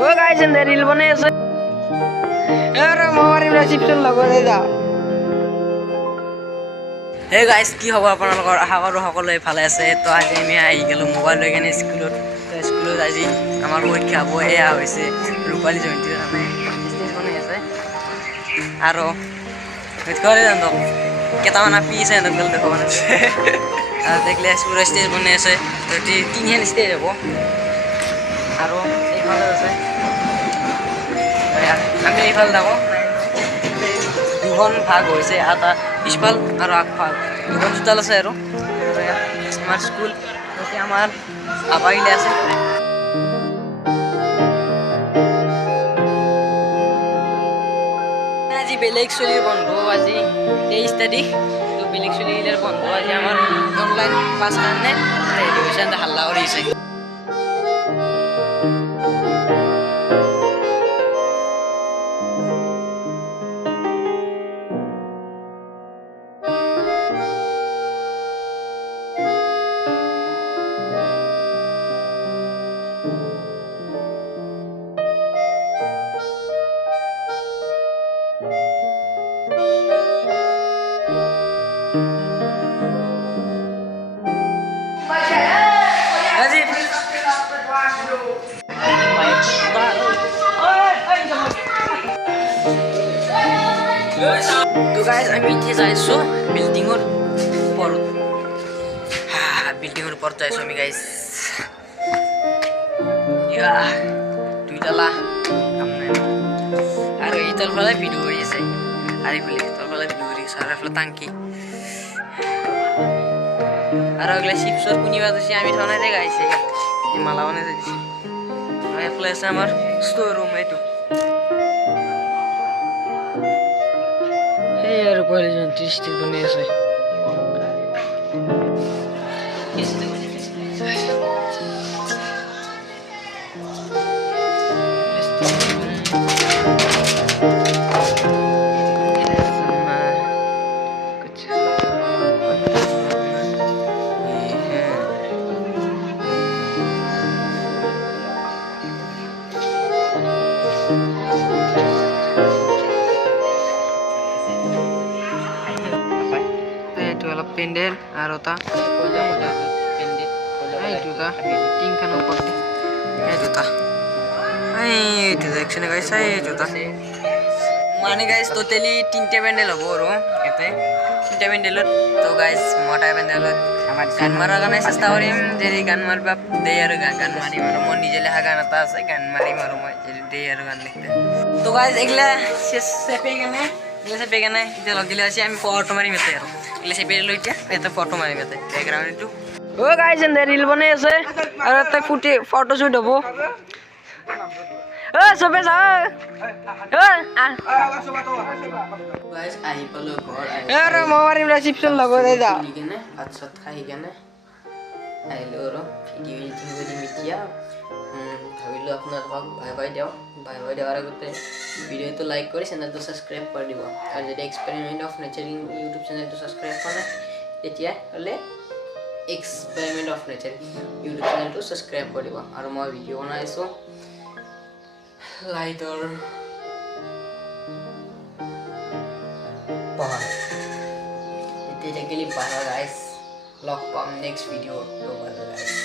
O guys and reel বনাই আছে আৰে মোবাইল ৰিসিপশন লগতে যা হে গাইস কি খবৰ আপোনালোকৰ আশা কৰোঁ সকলোৱে ভালে আছে তো আজি আমি আহি গ'লো মোবাইল লৈ কেনে স্কুলত আজি আমাৰ পৰীক্ষা হ'ব এয়া হৈছে ৰূপালী জয়ন্তীৰ কাৰণে ষ্টেজ বনাই আছে আৰু কৰে জানো কেইটামান আপি আছে এনেকৈ দেখুৱাব আৰু দেখিলে স্কুলৰ ষ্টেজ বনাই আছে তিনিখন ষ্টেজ হ'ব আৰু এইফালে আছে আমি এইফালে থাকোঁ দুখন ভাগ হৈছে এটা পিছফাল আৰু আগফাল দুখন চোতাল আছে আৰু আমাৰ স্কুল তাতে আমাৰ আবাইলে আছে আজি বেলেগ চলিৰ বন্ধ আজি 23 তাৰিখ তো বেলেগ চলিৰ বন্ধ আজি আমাৰ অনলাইন ক্লাছ কাৰণে এডুকেশ্যন হাল্লা কৰিছে তো গাইজ আমি এতিয়া যাইছোঁ বিল্ডিঙৰ ওপৰত যাইছোঁ আমি গাইজ দুইতলা আৰু এই তলফালে ভিডিঅ' কৰি আছে আৰু এইফালে তলফালে ভিডিঅ' কৰি আছে আৰু এইফালে টাংকি আৰু এইগিলা চিপছৰ কুনিবা দিছে আমি থনাইতে গাইছে মালা বনাই দিছে আৰু এইফালে আছে আমাৰ ষ্ট'ৰ ৰুম এইটো এই আৰু ৰূপালী জয়ন্তী ষ্টেজ বনাই আছে পেন্ডেল আৰু এটা এইটোটা টিংখানৰ ওপৰত এইটোটা এইটো দেখছেনে গাইছ এইটোটা মানে গাইছ টোটেলি 3টা পেন্ডেল হ'ব আৰু ইয়াতে 3টা পেন্ডেলত তো গাইছ মটা পেন্ডেলত আমাৰ গান মাৰাৰ কাৰণে চেষ্টা কৰিম যদি গান মাৰিব দেই আৰু গান মাৰিম আৰু মই নিজে লেখা গান এটা আছে গান মাৰিম আৰু মই যদি দেই আৰু গান লিখতে তো গাইছ এগিলা চেপে কেনে এতিয়া লগ দিলে আছে আমি ফটো মাৰিম ইয়াতে আৰু এগিলা চেপে লৈ এতিয়া ইয়াতে ফটো মাৰিম ইয়াতে বেকগ্ৰাউণ্ডটো ও গাইছ এণ্ড ৰিল বনাই আছে আৰু ইয়াতে ফটো শ্বুট হ'ব চবে যা গাইছ আহি পালো ঘৰ মই মাৰিম ৰিচিপশ্যন লগতে যা কেনে ভাত চাত খাই কেনে আহিলোঁ আৰু ভিডিঅ' এডিটিং কৰি এতিয়া ভাবিলোঁ আপোনালোকক বাই দিয়াৰ আগতে ভিডিঅ'টো লাইক কৰি চেনেলটো ছাবস্ক্ৰাইব কৰি দিব আৰু যদি এক্সপেৰিমেণ্ট অফ নেচাৰিং ইউটিউব চেনেলটো ছাবস্ক্ৰাইব কৰা নাই তেতিয়াহ'লে এক্সপেৰিমেণ্ট অফ নেচাৰ ইউটিউব চেনেলটো ছাবস্ক্ৰাইব কৰি দিব আৰু মই ভিডিঅ' বনাইছোঁ লাইটৰ পাহাৰ এতিয়া থাকিলে পাহাৰ গাইছ লগ পাম নেক্সট ভিডিঅ'টো গাইছ